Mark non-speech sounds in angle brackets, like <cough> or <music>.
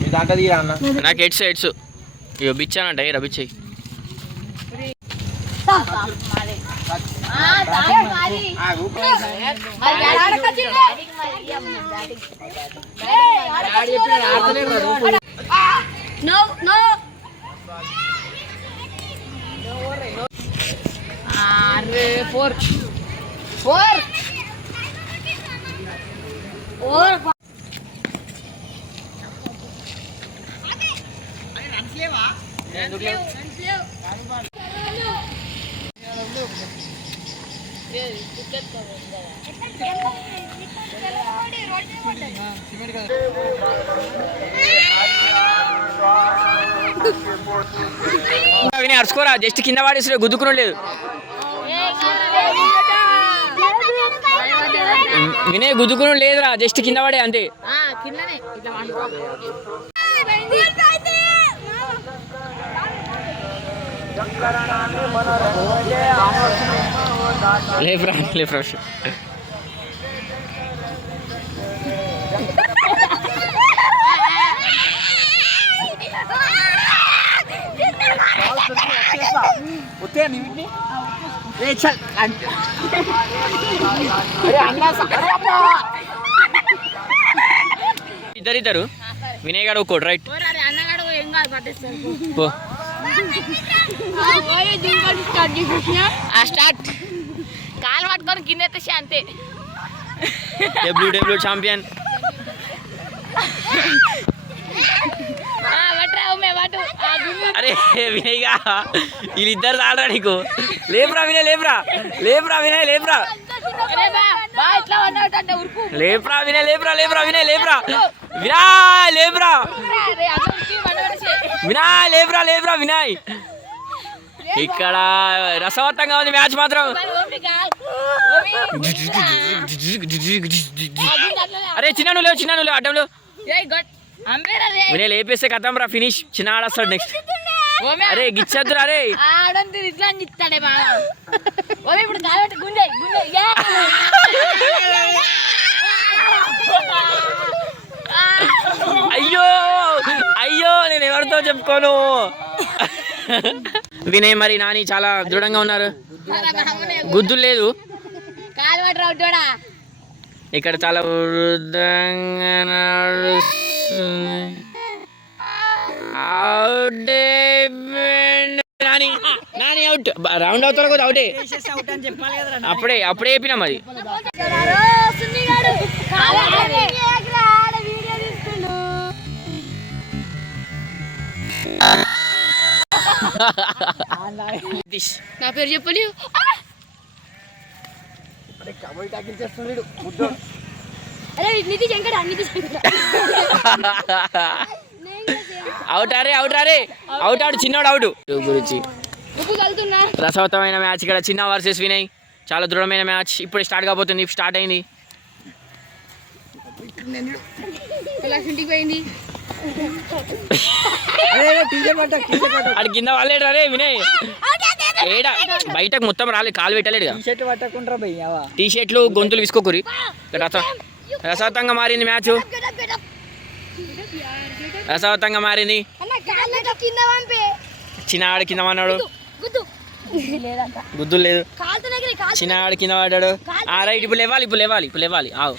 మీ దాకా తీరా అన్న నాకు ఎడ్స్ ఎడ్స్ ఇక బిచ్చానంట ఏ రబిచ్చాయి No, no. Four four four విని అరుచుకోరా జస్ట్ కింద వాడేసి గుద్దుకునలేదు వినయ్ గుద్దుకుని లేదురా జస్ట్ కింద పడే అంతే. కిందనే. ఇట్లా వండుకో లేపురా లేపురా వస్తే నీ వీటిని ఏ చల్ ఇద్దరు ఇద్దరు. వినయ్ గారు ఒక్కోడు రైట్ పో. స్టార్ట్. కాలు పట్టుకొని కింద ఎత్తేసి అంతే. <laughs> W W champion. అరే వినయ్గా వీళ్ళిద్దరు చాలరా నీకు? లేపురా వినయ్ లేపురా. లేపురా వినయ్ లేపురా. లేపురా వినయ్ లేపురా లేపురా వినయ్ లేపురా. వినా లేపురా. వినాయ్ లేపురా లేపురా వినాయ్. ఇక్కడ రసవత్తంగా ఉంది మ్యాచ్ మాత్రం. అరే చిన్న నువ్వు లేవు చిన్న నువ్వు లేవు రే వినయ్ లేపేస్తే కథం రా ఫినిష్. చిన్న ఆడస్తాడు నెక్స్ట్ అరే గిచ్చద్దురా అరే. ఆడంతి ఇట్లా ఇస్తాడే ఇప్పుడు కాలు పట్టి గుండె గుండె. అయ్యో అయ్యో నేను ఎవరితో చెప్పుకోను? వినయ్ మరి నాని చాలా దృఢంగా ఉన్నారు. గుద్దులు లేదు. ఇక్కడ చాలా వృద్ధంగా. నాని నాని అవుట్. రౌండ్ అవుతాడు కదా అవుటే అప్పుడే అప్పుడే చెప్పినా మరి. నా పేరు చెప్పలి నిధి శంకర్ నిధి శంకర్. అవుట్ అరే అవుట్ అరే అవుట్ ఆడు చిన్నోడు అవుట్. గురించి. రసవత్తమైన మ్యాచ్ ఇక్కడ చిన్న వర్సెస్ వినయ్. చాలా దృఢమైన మ్యాచ్. ఇప్పుడు స్టార్ట్ కాబోతుంది స్టార్ట్ అయింది. ఆడు కింద వాళ్ళేడు రే వినయ్. ఏడా? బయటకు మొత్తం రాలేదు కాలు పోయావా టీ షర్ట్లు గొంతులు విసుకోకురి రస రసవత్తంగా మారింది మ్యాచ్. రసవత్తంగా మారింది. కాళ్ళు కింద పన్నాడు గుద్దు లేదు. కాలుతో దగ్గర కాలు చిన్న ఆడు కింద పడ్డాడు. ఆ రైట్ ఇప్పుడు లేవాలి ఇప్పుడు లేవాలి ఇప్పుడు లేవాలి. ఆవు